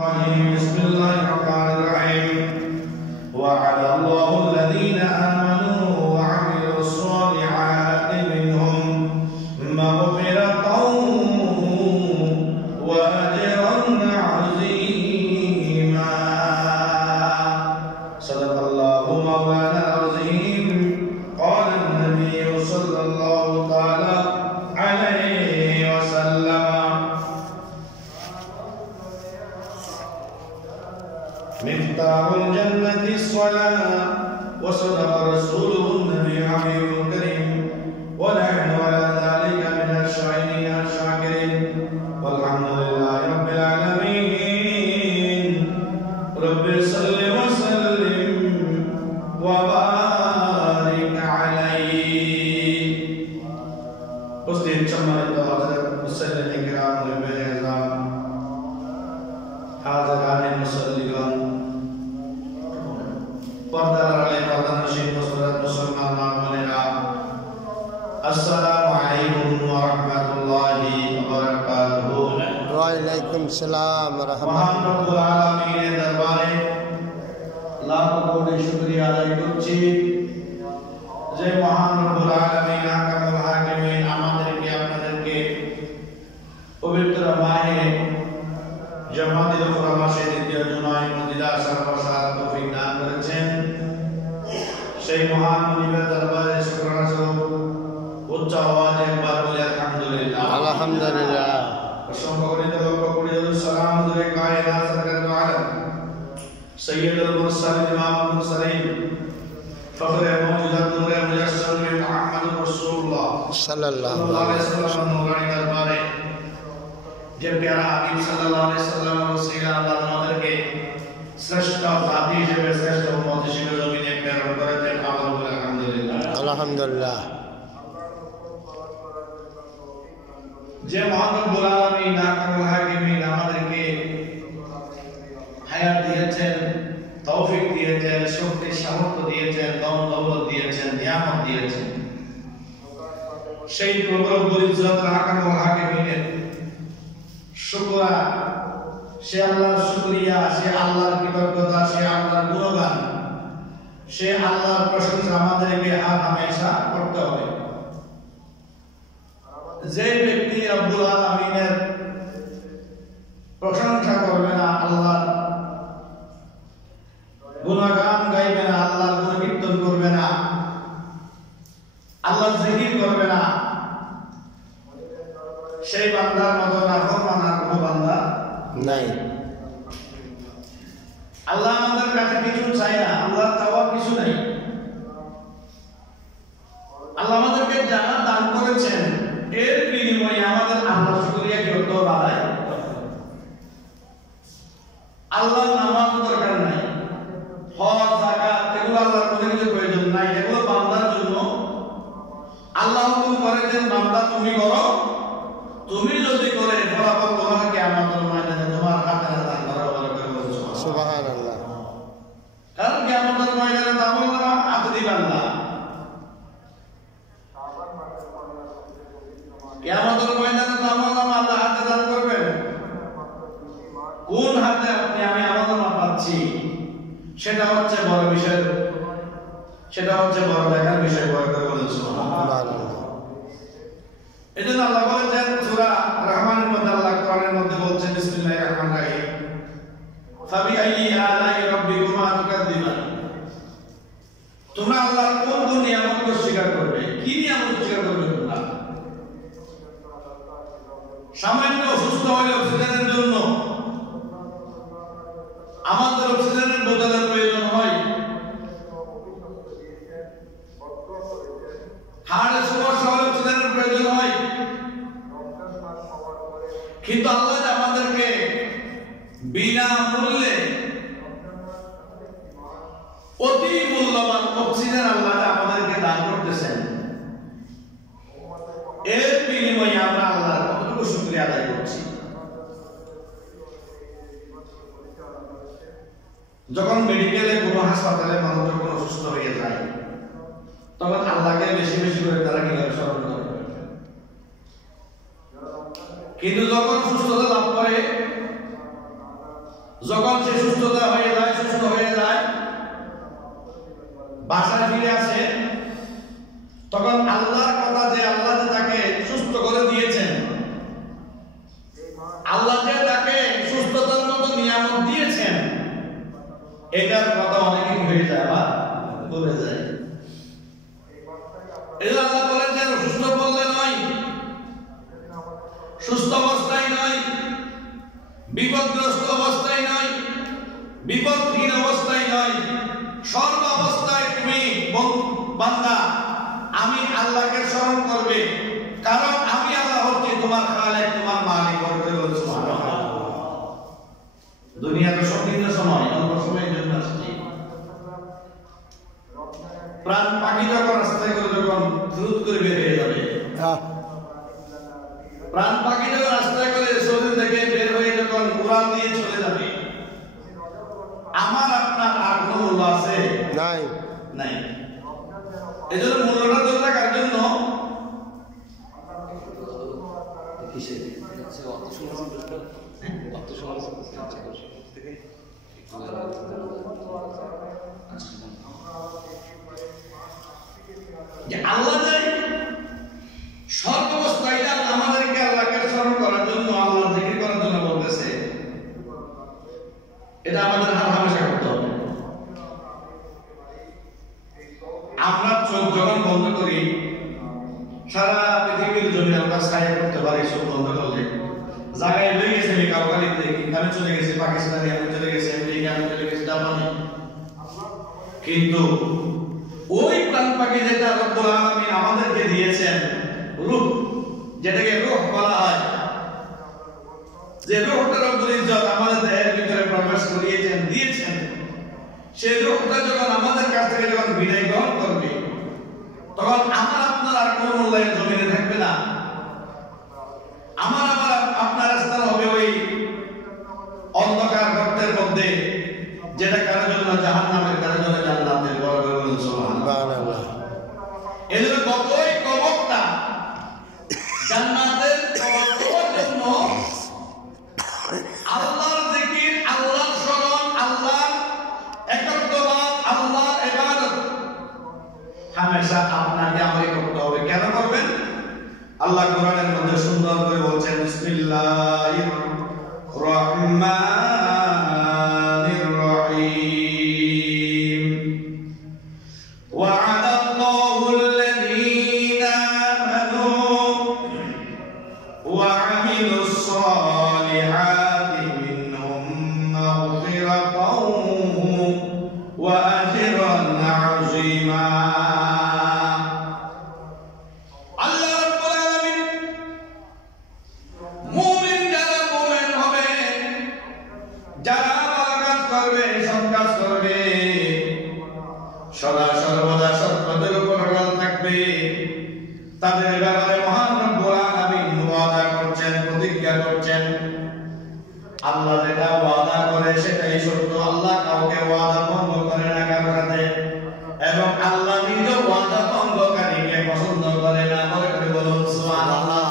بسم الله الرحمن الرحيم وعد الله الذين آمنوا وعملوا الصالحات منهم مغفرة وأجرا عظيما صدق الله مولانا العظيم قال النبي صلى الله تعالى عليه وسلم مفتاح الجنة الصلاة وصدق رسوله النبي حبيب الكريم ونحن على ذلك من الشاهدين الشاكرين والحمد لله رب العالمين رب صل وسلم وبارك عليه উপস্থিত সম্মানিত হযরত মুসল্লিন কিরাম মুরব্বিয়ে ইসলাম হাজিরান মুসল্লিগণ পর্দার আড়ালে পর্দানশীল মুসলমান মা-বোনেরা আসসালামু আলাইকুম ওয়া রাহমাতুল্লাহি ওয়া বারাকাতুহু। ওয়া আলাইকুম সালাম ওয়া মহান রাহমাতুল্লাহ। রব্বুল আলামিনের দরবারে লাখ কোটি শুকরিয়া আদায় করছি যে মহান রব্বুল আলামিন আকামুল হাকিমিন আমাদেরকে আপনাদেরকে পবিত্র মাহে জামাতুল উখরা মাসের দ্বিতীয় জুমায় মদিনা আসার বসার তৌফিক দান করেছেন। সেই মহান মুনিবের দরবারে শুকরানা স্বরূপ উচ্চ আওয়াজে একবার বলি আলহামদুলিল্লাহ। আলহামদুলিল্লাহ। অসংখ্য গণিত লক্ষ কোটি সালাম দুরে কায়নাত সরকার আলম সৈয়দুল মুরসালিন ইমামুল মুরসালিন ফখরে মওজুদাত নূরে মুজাসসাম মুহাম্মদুর রাসূলুল্লাহ সাল্লাল্লাহু আলাইহি ওয়াসাল্লাম নূরানি দরবারে যে প্যারা হাবিব সাল্লাল্লাহু আলাইহি ওয়াসাল্লাম ওসিলা আল্লাহ আমাদেরকে শ্রেষ্ঠ জাতি হিসেবে শ্রেষ্ঠ উম্মত হিসেবে জমিনে প্রেরণ করেছেন। আল্লাহ বলে আলহামদুলিল্লাহ। আলহামদুলিল্লাহ। যে মহান রব্বুল আলামিন আকামুল হাকিমিন আমাদেরকে হায়াত দিয়েছেন, তৌফিক দিয়েছেন, শক্তি সামর্থ্য দিয়েছেন, দম দৌলত দিয়েছেন, নিয়ামত দিয়েছেন, সেই প্রভু রব্বুল ইজ্জত আকামুল হাকিমিনের শুকরা, সে আল্লাহর শুকরিয়া, সে আল্লাহর কৃতজ্ঞতা, সে আল্লাহর গুণগান, সে আল্লাহর প্রশংসা আমাদেরকে হামেশা করতে হবে। যে ব্যক্তি রব্বুল আলামিনের প্রশংসা করবে না, আল্লাহর গুণগান গাইবে না, আল্লাহর গুণকীর্তন করবে না, আল্লাহর জিকির করবে না, সেই বান্দার মতো নাফরমান আর কোনো বান্দা নাই। আল্লাহ আমাদের কাছে কিছু চাই না, আল্লাহ চাওয়ার কিছু নাই। আল্লাহ আমাদেরকে জানা দান করেছেন, এর বিনিময়ে আমাদের আল্লাহ শুকরিয়া করতে হবে। আল্লাহ নামাজ দরকার নাই, হজ যাকাত এগুলো আল্লাহর কোনো কিছু প্রয়োজন নাই, এগুলো বান্দার জন্য। আল্লাহ হুকুম করেছেন বান্দা তুমি করো, তুমি যদি করে ফলাফল তোমাকে কিয়ামতের ময়দানে তোমার হাতে দান করা হবে বলে সুবহানাল্লাহ। কারণ কিয়ামতের ময়দানে আমলনামা হাতে দিবেন না। কিয়ামতের ময়দানে আমলনামা আল্লাহ হাতে দান করবেন। কোন হাতে আপনি আমি আমলনামা পাচ্ছি সেটা হচ্ছে বড় বিষয়, সেটা হচ্ছে বড় দেখার বিষয়। বড় করে বলেন সুবহানাল্লাহ। এজন্য আল্লাহ বলেছেন সূরা রহমানের মধ্যে, আল্লাহ কোরআনের মধ্যে বলছেন বিসমিল্লাহির রহমানির রহিম ফাবিআইয়ি আলাই রাব্বিকুমা তুকাযযিবান। তোমরা আল্লাহর কোন কোন নিয়ামতকে স্বীকার করবে? কি নিয়ামত স্বীকার করবে তোমরা? সামান্য অসুস্থ হলে অক্সিজেনের জন্য আমাদের অক্সিজেনের বোতলের প্রয়োজন হয়, হার্টের সমস্যা হলে অক্সিজেনের প্রয়োজন হয়, কিন্তু আল্লাহ আমাদেরকে বিনা মূল্যে অতি মূল্যবান অক্সিজেন আল্লাহ আমাদেরকে দান করতেছেন। এর বিনিময়ে আমরা আল্লাহর কতটুকু শুকরিয়া আদায় করছি। যখন মেডিকেলে কোনো হাসপাতালে মানুষ যখন অসুস্থ হয়ে যায়, তখন আল্লাহকে বেশি বেশি করে তারা কিভাবে স্মরণ করে। কিন্তু যখন সুস্থতা লাভ করে যখন সে সুস্থ হয়ে যায় বাসায় ফিরে আসে, তখন আল্লাহর কথা যে আল্লাহ যে তাকে সুস্থ করে দিয়েছেন, আল্লাহ যে তাকে সুস্থতার মতো নিয়ামত দিয়েছেন, এটার কথা অনেকে হয়ে যায় বা বলে যায়। এই আল্লাহ বলেছেন সুস্থ বললে নয়, সুস্থ অবস্থায় নয়, বিপদগ্রস্ত অবস্থায় নয়, বিপদহীন অবস্থায় নয়, সর্ব অবস্থায় তুমি বান্দা আমি আল্লাহকে স্মরণ করবে, কারণ আমি আল্লাহ হচ্ছি তোমার খালেক, তোমার মালিক। দুনিয়া তো সংকীর্ণ সময়, অল্প সময়ের জন্য আসছে। প্রাণ পাখি যখন রাস্তায় করে যখন দ্রুত করে বের হয়ে যাবে, প্রাণ পাখি যখন রাস্তায় করে শরীর থেকে বের হয়ে যখন উড়ান দিয়ে চলে যাবে, আমার আপনার আর কোনো মূল্য আছে? নাই, নাই। এই জন্য মূল্যটা ধরে রাখার জন্য আল্লাহ সর্বাবস্থায় আমাদেরকে আল্লাহকে স্মরণ করার জন্য, আল্লাহ জিকির করার জন্য বলতেছে, এটা আমাদের হামেশা করতে হবে। আমরা চোখ যখন বন্ধ করি, সারা পৃথিবীর জমি আমরা ছায়া করতে পারি চোখ বন্ধ করলে। জায়গায় লয়ে গেছে আমি কাউকালিতে, আমি চলে গেছি পাকিস্তানে, আমি চলে গেছি আমেরিকা, আমি চলে গেছি জাপানে, কিন্তু ওই প্রাণ পাখি যেটা রব্বুল আলামিন আমাদেরকে দিয়েছেন, রূহ, যেটাকে রূহ বলা হয়, যে রূহটা রব্বুল ইজ্জত আমাদের দেহের ভিতরে প্রবেশ করিয়েছেন, দিয়েছেন, সেই রূহটা যখন আমাদের কাছ থেকে যখন বিদায় গ্রহণ করবে, তখন আমার আপনার আর কোনো মূল্যায়ন জমিনে থাকবে না। আমার আপনার স্থান হবে ওই অন্ধকার গর্তের মধ্যে, যেটা কারোর জন্য জাহান্নামের, কারোর জন্য জান্নাতের। বলুন সুবহানাল্লাহ। এজন্য কতই কবরটা জান্নাতের কবর জন্য আল্লাহর জিকির, আল্লাহর স্মরণ, আল্লাহর একত্ববাদ, আল্লাহর ইবাদত হামেশা আপনাকে আমাকে করতে হবে। কেন করবেন? আল্লাহ কোরআনের মধ্যে সুন্দর করে বলছেন, বিসমিল্লাহির রহমানির রহিম, ওয়া'আদাল্লাহু আল্লাযীনা আমানু ওয়া আমিলুস সালিহাতি মিনহুম মাগফিরাতাও ওয়া আজরান 'আযীমা। সদা সর্বদা সত্যের উপর অটল থাকবে, তাদের ব্যাপারে মহান রব্বুল আলামিন ওয়াদা করছেন, প্রতিজ্ঞা করছেন। আল্লাহ যেটা ওয়াদা করে সেটাই সত্য। আল্লাহ কাউকে ওয়াদা ভঙ্গ করে না কারোর সাথে, এবং আল্লাহ নিজে ওয়াদা ভঙ্গকারীকে পছন্দ করে না। করে বলুন সুবহানাল্লাহ।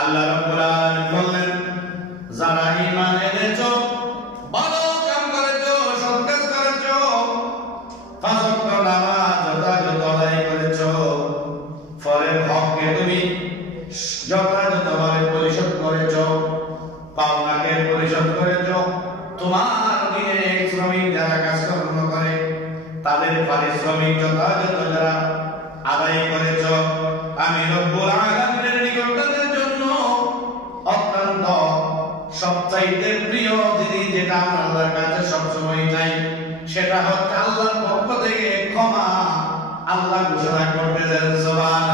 আল্লাহ রাব্বুল আলামিন বললেন, যারা ঈমান এনেছো, ভালো কাম করেছো, সৎ কাজ করেছো, পাঁচ ওয়াক্ত নামাজ যথাযথ আদায় করেছো, ফলের হককে তুমি যথাযথভাবে পরিশোধ করেছো, পাওনাকে পরিশোধ করেছো, তোমার দিনে শ্রমিক যারা কাজকর্ম করে তাদের পারিশ্রমিক যথাযথ যারা আদায় করেছো, আমি রব্বুল আলামিনের নিকট তাদের জন্য অত্যন্ত সবচাইতে প্রিয় জিনিস যেটা আমরা আল্লাহর কাছে সবসময় চাই, সেটা হচ্ছে আল্লাহর পক্ষ থেকে ক্ষমা। আল্লাহ ঘোষণা করতেছেন সুবহান